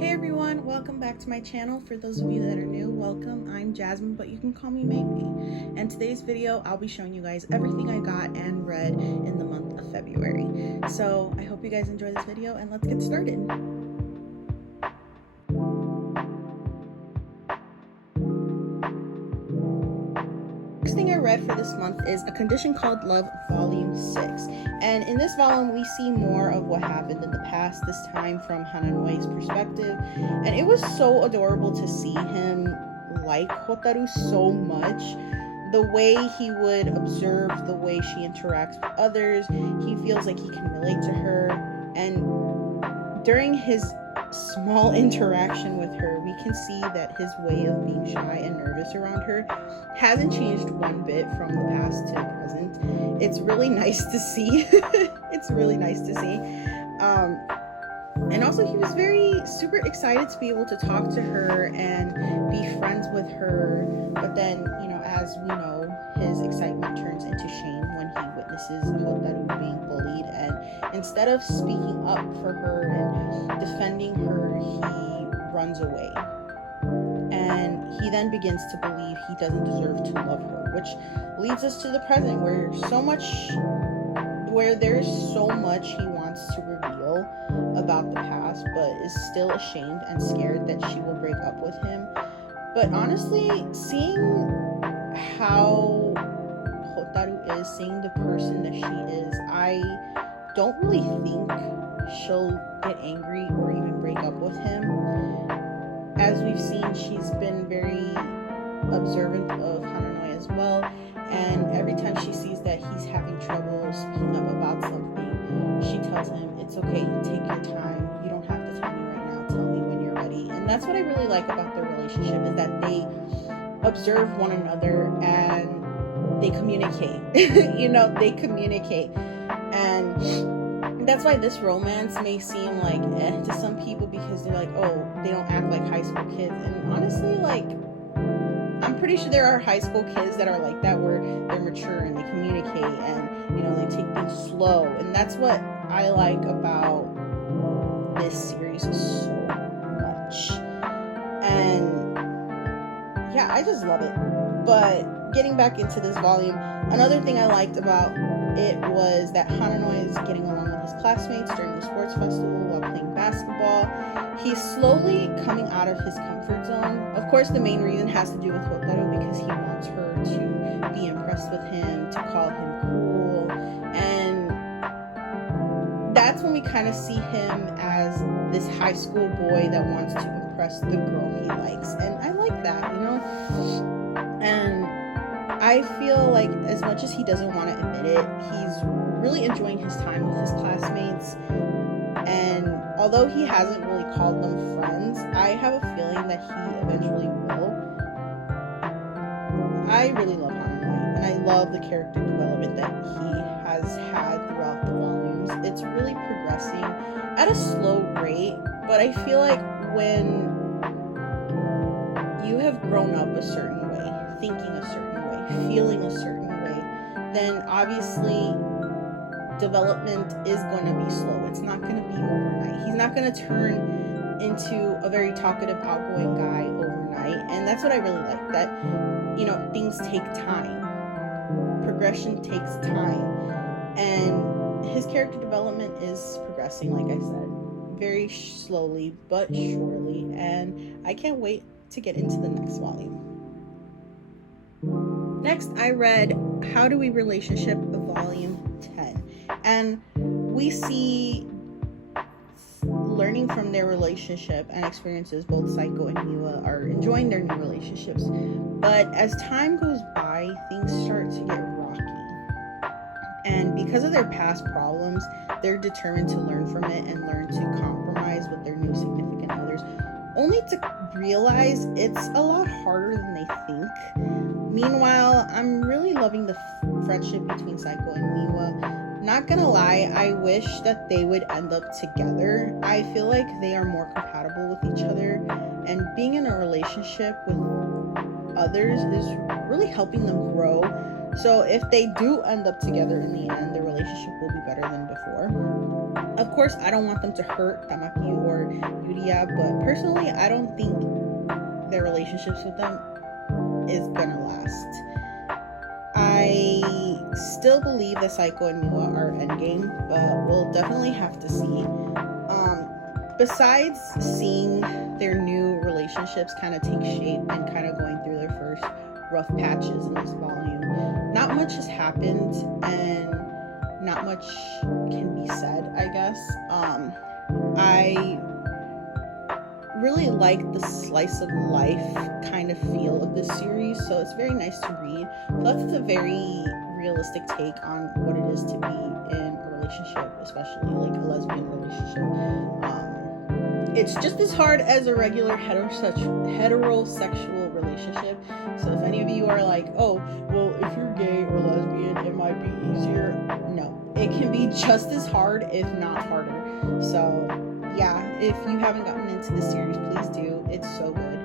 Hey everyone, welcome back to my channel. For those of you that are new, welcome. I'm Jasmine, but you can call me Mamie. And today's video, I'll be showing you guys everything I got and read in the month of February. So I hope you guys enjoy this video and let's get started. Next thing I read for this month is A Condition Called Love Volume 6. And in this volume, we see more of what happened in the past, this time from Hananoe's perspective. And it was so adorable to see him like Hotaru so much. The way he would observe the way she interacts with others, he feels like he can relate to her. And during his small interaction with her, we can see that his way of being shy and nervous around her hasn't changed one bit from the past to the present. It's really nice to see. It's really nice to see. And also he was super excited to be able to talk to her and be friends with her. But then, you know, as we know, his excitement turns into shame when he witnesses Hotaru being bullied, and instead of speaking up for her and defending her, he runs away. And he then begins to believe he doesn't deserve to love her, which leads us to the present, where there's so much he wants to reveal about the past, but is still ashamed and scared that she will break up with him. But honestly, seeing how Hotaru is, seeing the person that she is, I don't really think she'll get angry or even break up with him. As we've seen, she's been very observant of Hananoe as well, and every time she sees that he's having trouble speaking up about something, she tells him, it's okay, take your time, you don't have to tell me right now, tell me when you're ready. And that's what I really like about their relationship, is that they observe one another and they communicate. You know, they communicate. And that's why this romance may seem like to some people, because they're like, oh, they don't act like high school kids. And honestly, like, I'm pretty sure there are high school kids that are like that, where they're mature and they communicate and, you know, they take things slow. And that's what I like about this series so much. And yeah, I just love it. But getting back into this volume, another thing I liked about it was that Hananoe is getting along with his classmates during the sports festival while playing basketball. He's slowly coming out of his comfort zone. Of course, the main reason has to do with Hotaru, because he wants her to be impressed with him, to call him cool. And that's when we kind of see him as this high school boy that wants to impress the girl he likes. And I like that, you know? And I feel like, as much as he doesn't want to admit it, he's really enjoying his time with his classmates. And although he hasn't really called them friends, I have a feeling that he eventually will. I really love Hananoe, and I love the character development that he has had throughout the volumes. It's really progressing at a slow rate, but I feel like when you have grown up a certain way, thinking a certain way, feeling a certain way, then obviously development is going to be slow. It's not going to be overnight. He's not going to turn into a very talkative, outgoing guy overnight. And that's what I really like, that, you know, things take time. Progression takes time. And his character development is progressing, like I said, very slowly but surely. And I can't wait to get into the next volume. Next, I read How Do We Relationship Volume 10. And we see, learning from their relationship and experiences, both Saiko and Miwa are enjoying their new relationships. But as time goes by, things start to get rocky. And because of their past problems, they're determined to learn from it and learn to compromise with their new significant others, only to realize it's a lot harder than they think. Meanwhile, I'm really loving the friendship between Saiko and Miwa. Not gonna lie, I wish that they would end up together. I feel like they are more compatible with each other, and being in a relationship with others is really helping them grow. So if they do end up together in the end, the relationship will be better than before. Of course, I don't want them to hurt Tamaki or Yuria, but personally, I don't think their relationships with them is gonna last. I still believe that Saiko and Miwa are endgame, but we'll definitely have to see. Besides seeing their new relationships kind of take shape and kind of going through their first rough patches in this volume, not much has happened and not much can be said, I guess. I really like the slice of life kind of feel of this series, so it's very nice to read. Plus, it's a very realistic take on what it is to be in a relationship, especially like a lesbian relationship. It's just as hard as a regular heterosexual relationship. So if any of you are like, oh, well, if you're gay or lesbian, it might be easier. No, it can be just as hard, if not harder. So yeah, if you haven't gotten into this series, please do. It's so good.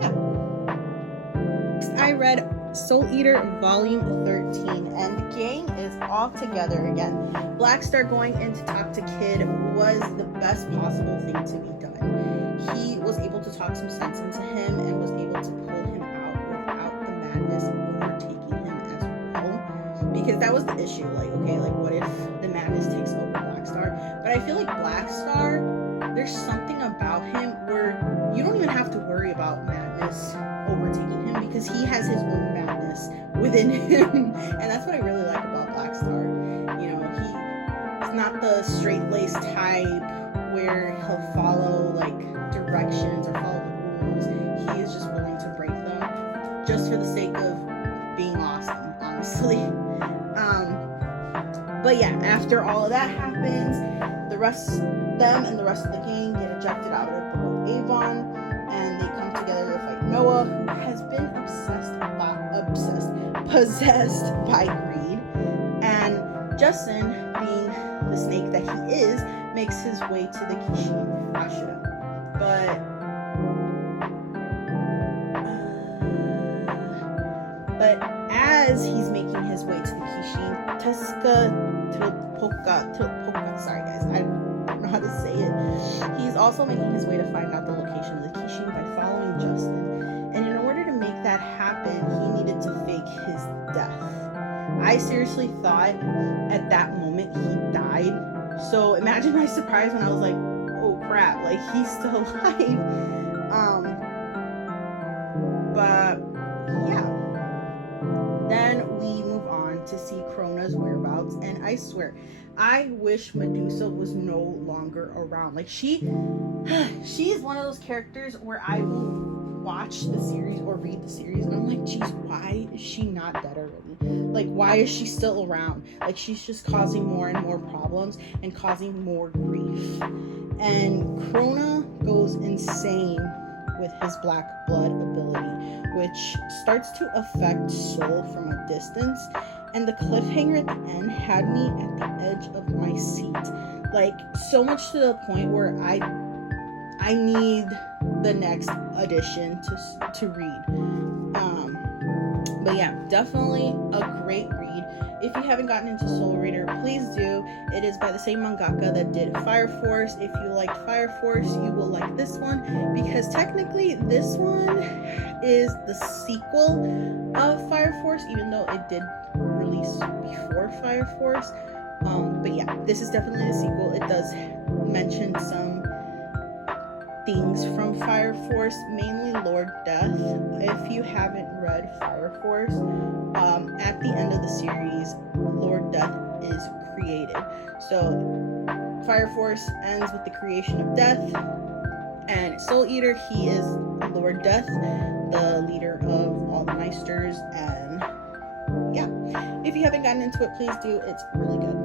Yeah. Next, I read Soul Eater Volume 13, and the gang is all together again. Blackstar going in to talk to Kid was the best possible thing to be done. He was able to talk some sense into him and was able to pull him out without the madness overtaking him as well. Because that was the issue. Like, okay, like what if the madness takes over Blackstar? But I feel like Blackstar, there's something about him where you don't even have to worry about madness overtaking him because he has his own madness within him. And that's what I really like about Blackstar. You know, he's not the straight-laced type where he'll follow like directions or follow the rules. He is just willing to break them just for the sake of being awesome, honestly. But yeah, after all of that happens, the rest of the gang get ejected out of the Book of Avon, and they come together to fight Noah, who has been possessed by greed, and Justin, being the snake that he is, makes his way to the Kishin Ashura. But as he's making his way to the Kishin, sorry guys, I don't know how to say it. He's also making his way to find out the location of the Kishin by following Justin. And in order to make that happen, he needed to fake his death. I seriously thought at that moment he died. So imagine my surprise when I was like, oh crap, like he's still alive. But yeah. Then we move on to see Krona's whereabouts, and I swear, I wish Medusa was no longer around. Like she is one of those characters where I will watch the series or read the series and I'm like, geez, why is she not dead already? Like, why is she still around? Like, she's just causing more and more problems and causing more grief. And Krona goes insane with his black blood ability, which starts to affect Soul from a distance. And the cliffhanger at the end had me at the edge of my seat. Like, so much to the point where I need the next edition to read. But yeah, definitely a great read. If you haven't gotten into Soul Reader, please do. It is by the same mangaka that did Fire Force. If you liked Fire Force, you will like this one, because technically this one is the sequel of Fire Force, even though it did release before Fire Force. But yeah, this is definitely the sequel. It does mention some things from Fire Force, mainly Lord Death. If you haven't read Fire Force, at the end of the series, Lord Death is created. So Fire Force ends with the creation of Death, and Soul Eater, he is Lord Death, the leader of all the Meisters. And yeah, if you haven't gotten into it, please do. It's really good.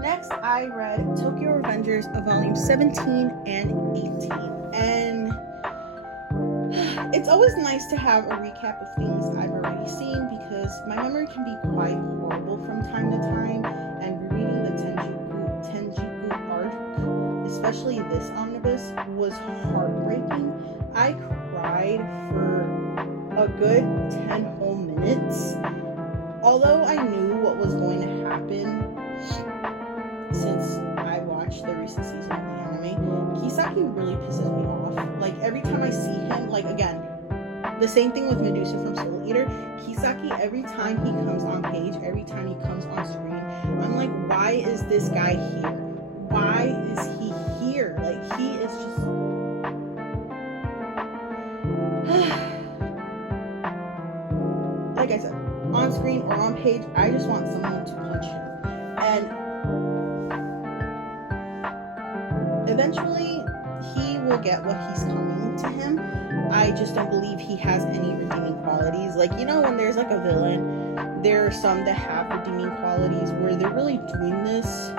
Next, I read Tokyo Revengers Volume 17 and 18. And it's always nice to have a recap of things I've already seen, because my memory can be quite horrible from time to time. And rereading the Tenjiku arc, especially this omnibus, was heartbreaking. I cried for a good 10 whole minutes. Although I knew what was going to happen, since I watched the recent season of the anime, Kisaki really pisses me off. Like, every time I see him, like, again, the same thing with Medusa from Soul Eater. Kisaki, every time he comes on page, every time he comes on screen, I'm like, why is this guy here? Why is he here? Like, he is just... like I said, on screen or on page, I just want someone to punch him. And eventually, he will get what he's coming to him. I just don't believe he has any redeeming qualities. Like, you know, when there's like a villain, there are some that have redeeming qualities where they're really doing this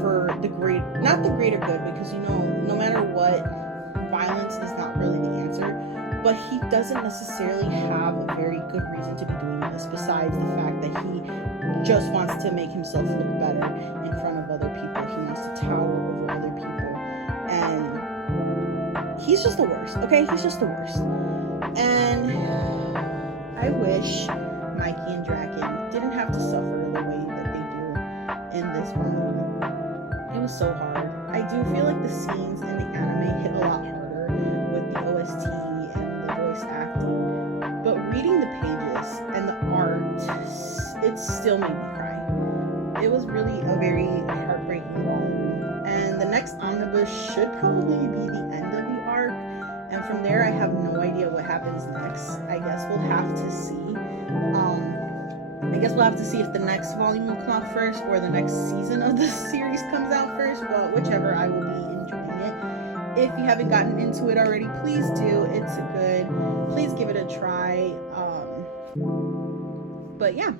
for the great, not the greater good, because, you know, no matter what, violence is not really the answer. But he doesn't necessarily have a very good reason to be doing this, besides the fact that he just wants to make himself look better in front of other people. He wants to tower over other people. And he's just the worst, okay? He's just the worst. And I wish Mikey and Draken didn't have to suffer the way that they do in this volume. It was so hard. I do feel like the scenes in the anime hit a lot harder with the OST acting, but reading the pages and the art, it still made me cry. It was really a very heartbreaking volume, and the next omnibus should probably be the end of the arc, and from there I have no idea what happens next. I guess we'll have to see. I guess we'll have to see if the next volume will come out first or the next season of the series comes out first, but whichever, I will be enjoying it. If you haven't gotten into it already, please do. It's good. Please give it a try. But yeah.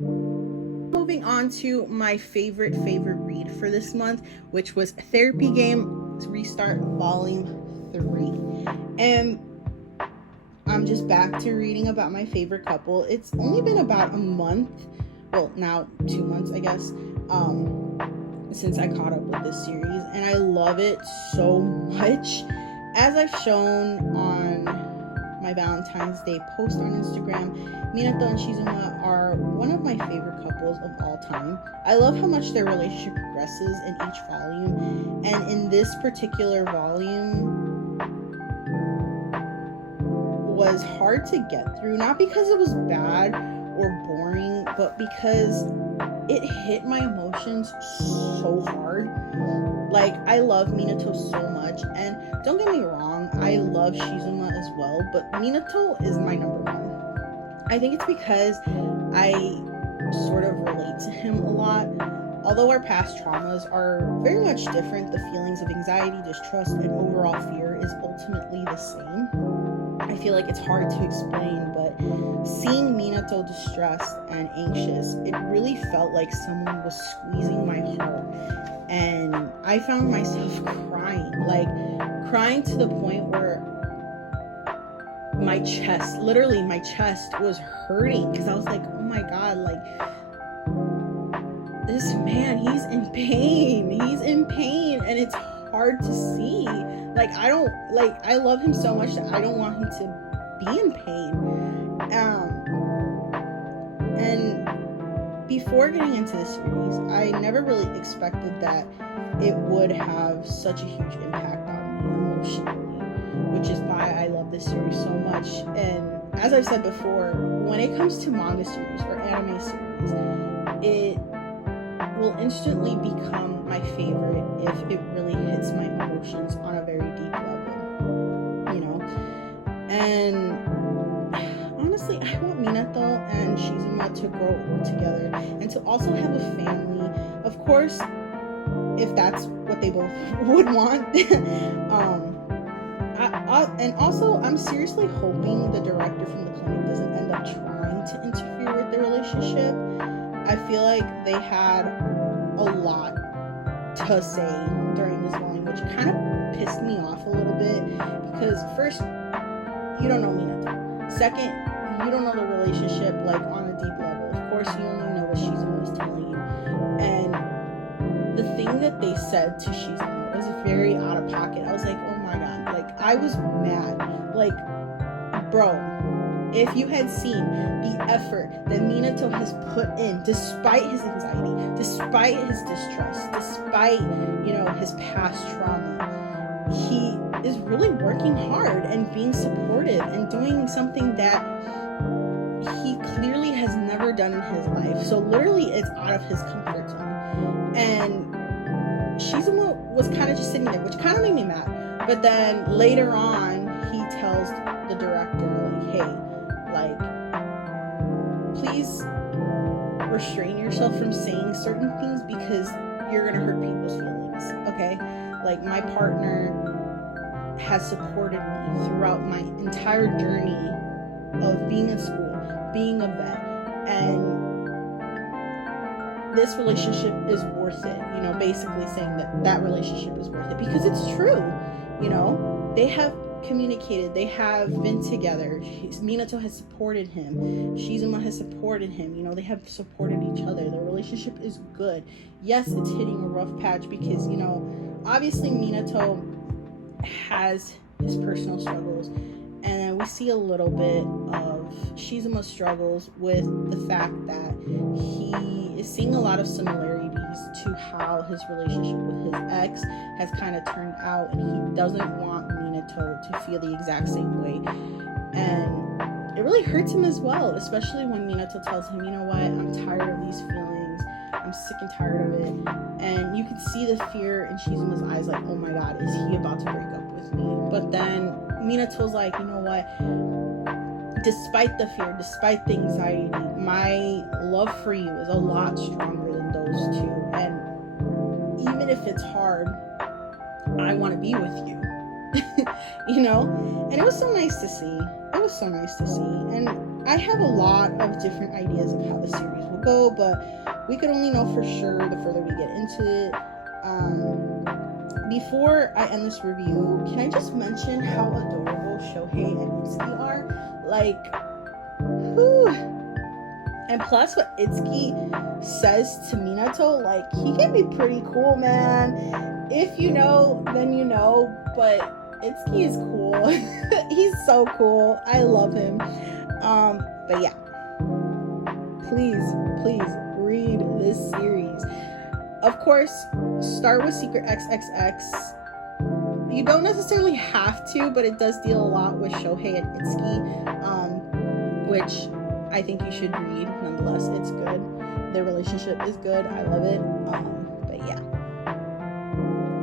Moving on to my favorite read for this month, which was Therapy Game Restart Volume 3. And I'm just back to reading about my favorite couple. It's only been about a month. Well, now 2 months, I guess. Since I caught up with this series, and I love it so much. As I've shown on my Valentine's Day post on Instagram, Minato and Shizuma are one of my favorite couples of all time. I love how much their relationship progresses in each volume, and in this particular volume was hard to get through, not because it was bad or boring, but because it hit my emotions so hard. Like, I love Minato so much, and don't get me wrong, I love Shizuma as well, but Minato is my number one. I think it's because I sort of relate to him a lot. Although our past traumas are very much different, the feelings of anxiety, distrust, and overall fear is ultimately the same. I feel like it's hard to explain, but seeing Minato distressed and anxious, it really felt like someone was squeezing my heart, and I found myself crying to the point where my chest was hurting, because I was like, oh my god, like, this man, he's in pain, and it's hard to see. Like, I love him so much that I don't want him to be in pain. And before getting into this series, I never really expected that it would have such a huge impact on me emotionally, which is why I love this series so much. And as I've said before, when it comes to manga series or anime series, it will instantly become my favorite if it really hits my emotions on a very deep level, you know. And honestly, I want Minato and Shizuma to grow old together and to also have a family, of course, if that's what they both would want. And also, I'm seriously hoping the director from the clinic doesn't end up trying to interfere with their relationship. I feel like they had a lot to say during this volume, which kind of pissed me off a little bit, because first, you don't know Minato. Second, you don't know the relationship like on a deep level. Of course, you only know what Shizuma is telling you. And the thing that they said to Shizuma was very out of pocket. I was like, oh my god, like, I was mad. Like, bro, if you had seen the effort that Minato has put in, despite his anxiety, despite his distrust, despite, his past trauma, he is really working hard and being supportive and doing something that he clearly has never done in his life. So literally it's out of his comfort zone. And Shizumo was kind of just sitting there, which kind of made me mad. But then later on, he tells the director, like, hey, please restrain yourself from saying certain things because you're gonna hurt people's feelings, okay? Like, my partner has supported me throughout my entire journey of being in school, being a vet, and this relationship is worth it, basically saying that relationship is worth it because it's true, they have communicated, they have been together, Minato has supported him, Shizumo has supported him, they have supported each other, their relationship is good. Yes, it's hitting a rough patch because, obviously Minato has his personal struggles, and then we see a little bit of Shizumo's struggles with the fact that he is seeing a lot of similarities to how his relationship with his ex has kind of turned out, and he doesn't want Minato to feel the exact same way. And it really hurts him as well, especially when Minato tells him, you know what, I'm tired of these feelings, I'm sick and tired of it. And you can see the fear in Shizumo's eyes, like, oh my god, is he about to break up with me? But then Minato's like, you know what, despite the fear, despite the anxiety, my love for you is a lot stronger than those two, and even if it's hard, I want to be with you. And it was so nice to see. And I have a lot of different ideas of how the series will go, but we could only know for sure the further we get into it. Before I end this review, can I just mention how adorable Shohei and Itsuki are? Like, whew. And plus what Itsuki says to Minato, like, he can be pretty cool, man. If you know, then you know, but Itsuki is cool. He's so cool. I love him. But yeah, please read this series. Of course, start with Secret XXX. You don't necessarily have to, but it does deal a lot with Shohei and Itsuki, which I think you should read nonetheless. It's good. Their relationship is good. I love it. But yeah.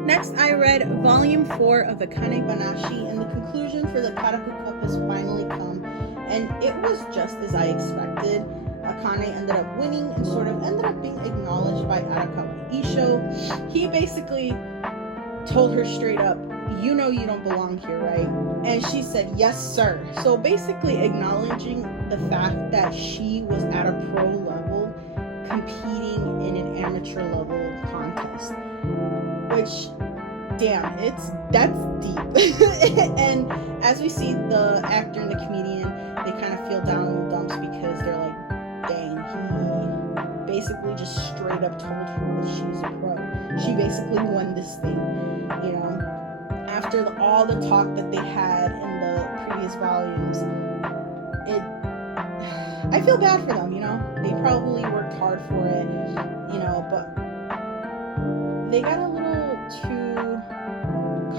Next, I read Volume 4 of Akane Banashi, and the conclusion for the Karaku Cup has finally come, and it was just as I expected. Akane ended up winning and sort of ended up being acknowledged by Arakawa Isho. He basically told her straight up, you know you don't belong here, right? And she said, yes, sir. So basically acknowledging the fact that she was at a pro level competing in an amateur level contest. Which, damn, that's deep. And as we see the actor and the comedian, they kind of feel down in the dumps because they're like, dang, he basically just straight up told her that she's a pro. She basically won this thing, After all the talk that they had in the previous volumes, I feel bad for them, They probably worked hard for it, but they got a little too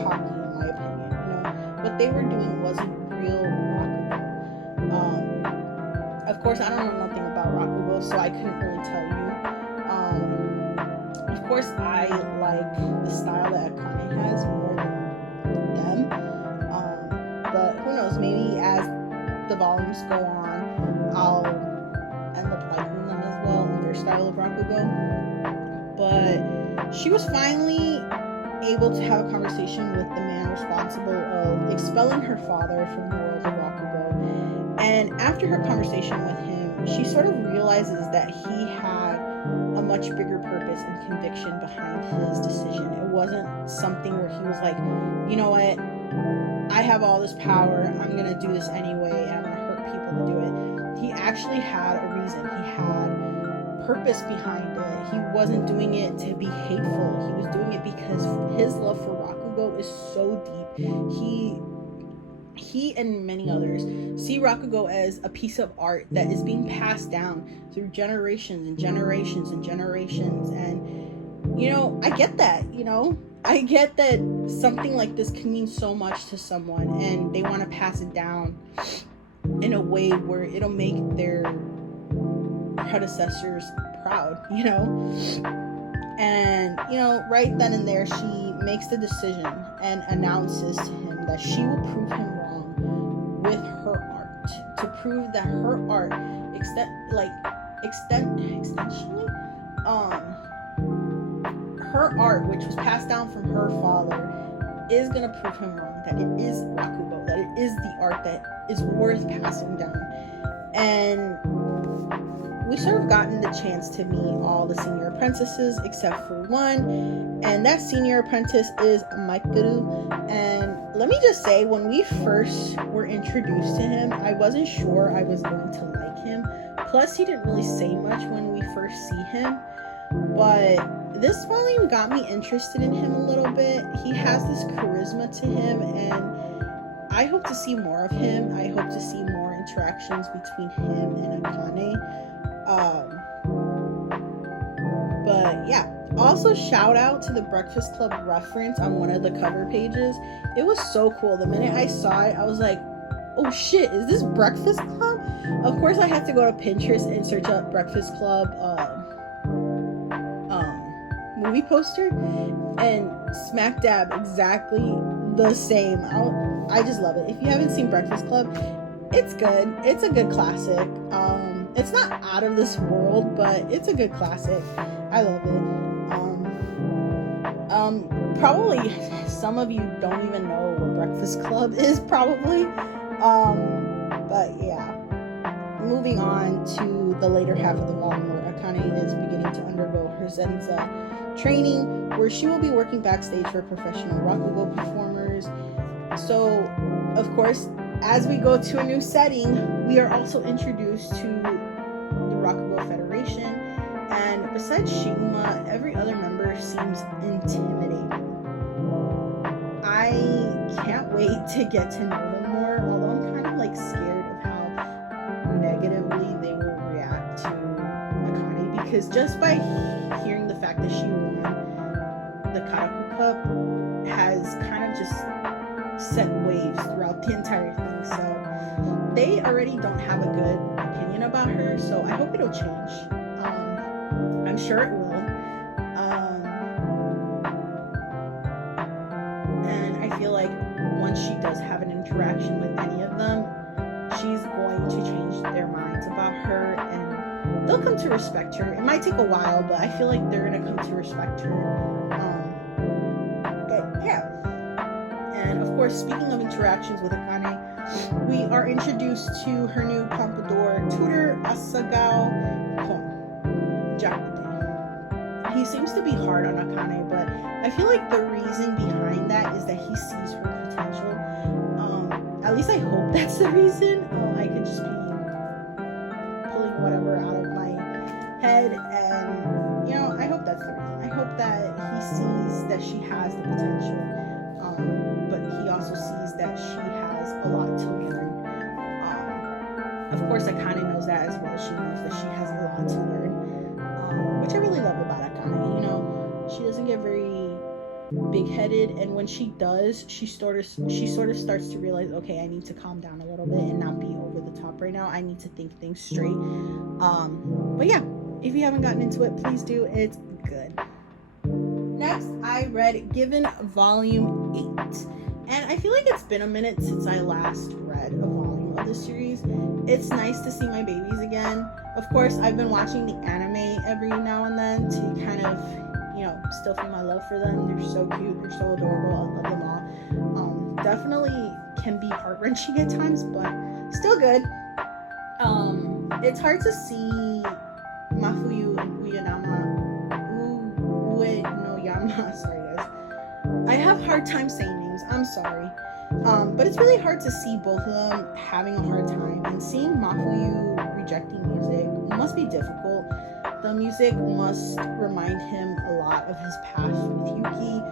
cocky, in my opinion, What they were doing wasn't real Rakugo. Of course, I don't know nothing about Rakugo, so I couldn't really tell you. Of course, I like the style that Akane has more than them. But who knows, maybe as the volumes go on, I'll end up liking them as well in their style of Rakugo. But she was finally able to have a conversation with the man responsible of expelling her father from the world of Rakugo. And after her conversation with him, she sort of realizes that he had a much bigger purpose and conviction behind his decision. It wasn't something where he was like, you know what, I have all this power, I'm gonna do this anyway, and I'm gonna hurt people to do it. He actually had a reason. He had purpose behind it. He wasn't doing it to be hateful. He was doing it because his love for Rakugo is so deep. he and many others see Rakugo as a piece of art that is being passed down through generations and generations and generations. And, you know, I get that, you know? I get that something like this can mean so much to someone and they want to pass it down in a way where it'll make their predecessors proud, you know? And, you know, right then and there, she makes the decision and announces to him that she will prove him wrong with her art, to prove that her art extensionally, her art, which was passed down from her father, is gonna prove him wrong, that it is Rakugo, that it is the art that is worth passing down. And we sort of gotten the chance to meet all the senior apprentices except for one, and that senior apprentice is Maikuru. And let me just say, when we first were introduced to him, I wasn't sure I was going to like him. Plus, he didn't really say much when we first see him, but this volume got me interested in him a little bit. He has this charisma to him, and I hope to see more of him. I hope to see more interactions between him and Akane. But yeah, also shout out to the Breakfast Club reference on one of the cover pages. It was so cool. The minute I saw it, I was like, oh shit, is this Breakfast Club? Of course, I had to go to Pinterest and search up Breakfast Club movie poster, and smack dab exactly the same. I just love it. If you haven't seen Breakfast Club, it's good. It's a good classic. It's not out of this world, but it's a good classic. I love it. Probably some of you don't even know what Breakfast Club is, probably. But yeah. Moving on to the later half of the volume, where Akane is beginning to undergo her Zenza training, where she will be working backstage for professional Rakugo performers. So, of course, as we go to a new setting, we are also introduced to the Rakugo Federation, and besides Shiguma, every other member seems intimidating. I can't wait to get to know them more, although I'm kind of like scared of how negatively they will react to Akane, because just by hearing the fact that she won the Karaku Cup has kind of just set waves throughout the entire thing. So they already don't have a good opinion about her, so I hope it'll change. I'm sure it will. And I feel like once she does have an interaction with any of them, she's going to change their minds about her, and they'll come to respect her. It might take a while, but I feel like they're gonna come to respect her. But yeah. And of course, speaking of interactions with Akane, we are introduced to her new Pompadour tutor, Asagao Jakute. He seems to be hard on Akane, but I feel like the reason behind that is that he sees her potential. At least I hope that's the reason. I could just be pulling whatever out of my head, and you know, I hope that's the reason. I hope that he sees that she has the potential, but he also sees that she has a lot to learn. Of course, Akane knows that as well. She knows that she has a lot to learn, which I really love about Akane. You know, she doesn't get very big-headed, and when she does, she sort of starts to realize, okay, I need to calm down a little bit and not be over the top right now. I need to think things straight. But yeah, if you haven't gotten into it, please do. It's good. Next, I read Given Volume 8, and I feel like it's been a minute since I last read a volume of the series. It's nice to see my babies again. Of course, I've been watching the anime every now and then to kind of, you know, still feel my love for them. They're so cute, they're so adorable, I love them all. Definitely can be heart-wrenching at times, but still good. It's hard to see Mafuyu and Uenoyama, sorry guys. I have a hard time saying names, I'm sorry. But it's really hard to see both of them having a hard time, and seeing Mafuyu rejecting music must be difficult. The music must remind him a lot of his past with Yuki,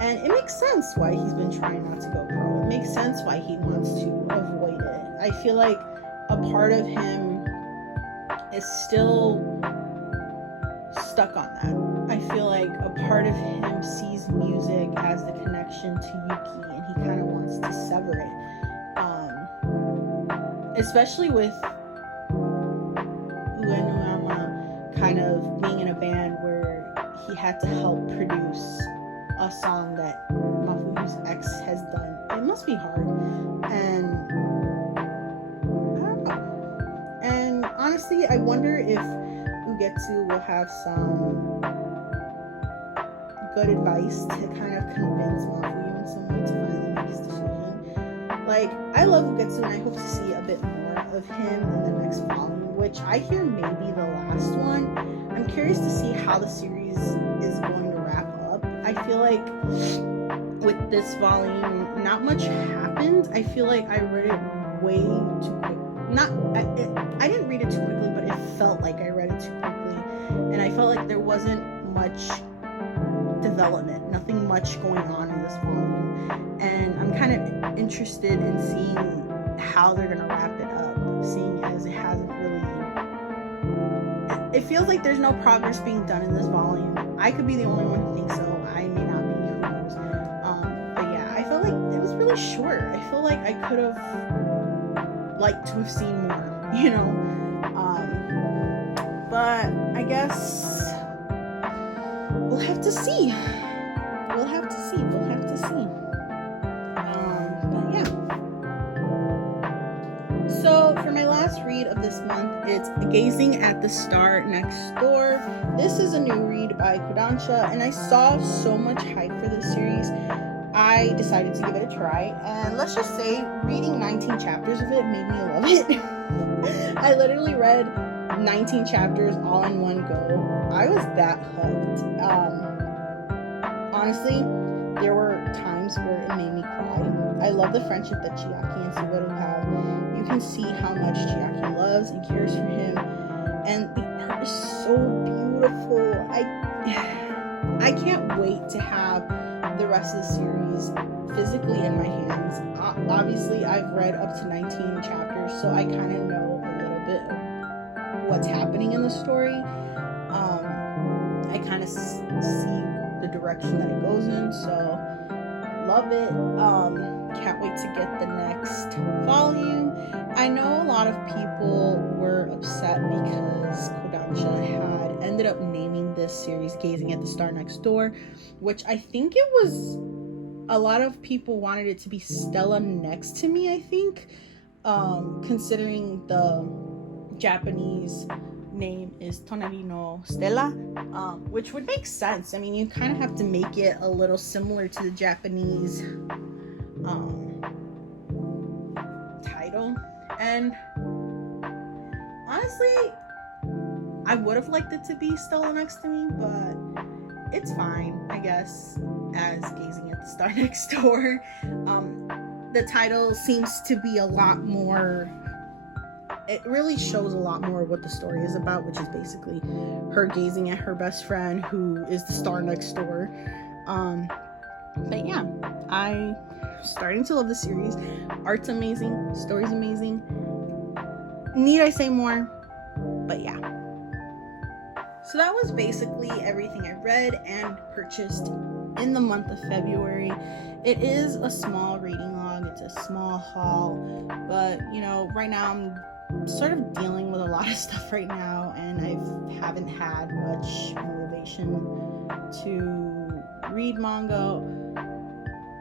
and it makes sense why he's been trying not to go pro makes sense why he wants to avoid it. I feel like a part of him is still stuck on that. I feel like a part of him sees music as the connection to Yuki, and he kind of wants to sever it. Especially with Uenuyama kind of being in a band where he had to help produce a song that Mafuyu's ex has done. It must be hard. And I don't know. And honestly, I wonder if Ugetsu will have some good advice to kind of convince Mafuyu in some way to finally make his decision. Like, I love Ugetsu and I hope to see a bit more of him in the next volume, which I hear may be the last one. I'm curious to see how the series is going to wrap up. I feel like with this volume, not much happened. I feel like I read it way too quick. I didn't read it too quickly, but it felt like I read it too quickly. And I felt like there wasn't much development, nothing much going on in this volume. And I'm kind of interested in seeing how they're going to wrap it up, seeing as it hasn't really... It feels like there's no progress being done in this volume. I could be the only one who thinks so. I may not be, who knows. But yeah, I felt like it was really short. I feel like I could have liked to have seen more, you know? But I guess we'll have to see. But yeah. So for my last read of this month, it's Gazing at the Star Next Door. This is a new read by Kodansha, and I saw so much hype for this series, I decided to give it a try. And let's just say, reading 19 chapters of it made me love it. I literally read 19 chapters all in one go. I was that hooked. Honestly, there were times where it made me cry. I love the friendship that Chiaki and Subaru have. You can see how much Chiaki loves and cares for him, and the art is so beautiful. I can't wait to have the rest of the series physically in my hands. Obviously, I've read up to 19 chapters, so I kind of know a little bit of what's happening in the story. I kind of see the direction that it goes in, so love it. Can't wait to get the next volume. I know a lot of people were upset because Kodansha had ended up naming this series Gazing at the Star Next Door, which I think it was, a lot of people wanted it to be Stella Next to Me, I think, considering the Japanese name is Tonari no Stella, which would make sense. I mean, you kind of have to make it a little similar to the Japanese title. And honestly, I would have liked it to be Stella Next to Me, but it's fine, I guess, as Gazing at the Star Next Door. The title seems to be a lot more, it really shows a lot more what the story is about, which is basically her gazing at her best friend who is the star next door. But yeah, I'm starting to love the series. Art's amazing, story's amazing. Need I say more? But yeah. So that was basically everything I read and purchased in the month of February. It is a small reading log, it's a small haul, but you know, right now I'm sort of dealing with a lot of stuff right now, and I haven't had much motivation to read manga.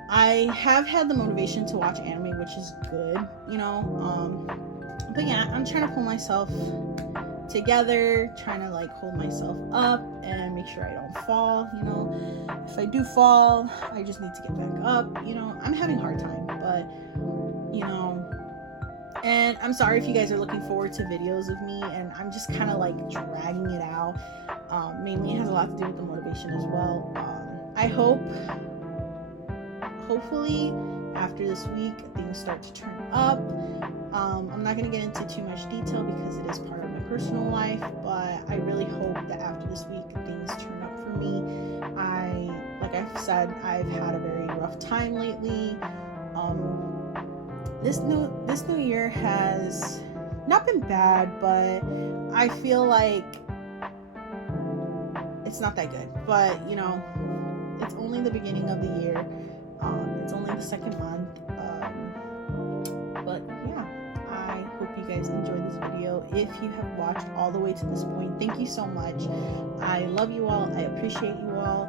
I have had the motivation to watch anime, which is good, you know, but yeah, I'm trying to pull myself together, trying to like hold myself up and make sure I don't fall, you know. If I do fall, I just need to get back up, you know. I'm having a hard time, but you know, and I'm sorry if you guys are looking forward to videos of me and I'm just kind of like dragging it out. Mainly it has a lot to do with the motivation as well. I hope, hopefully after this week things start to turn up. I'm not going to get into too much detail because it is part of my personal life, but I really hope that after this week things turn up for me. Like I've said, I've had a very rough time lately. This new year has not been bad, but I feel like it's not that good. But you know, it's only the beginning of the year. It's only the second month. But yeah, I hope you guys enjoyed this video. If you have watched all the way to this point, thank you so much. I love you all. I appreciate you all.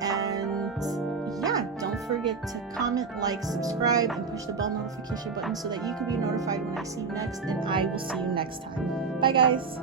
And yeah, don't forget to comment, like, subscribe, and push the bell notification button so that you can be notified when I see you next. And I will see you next time. Bye, guys.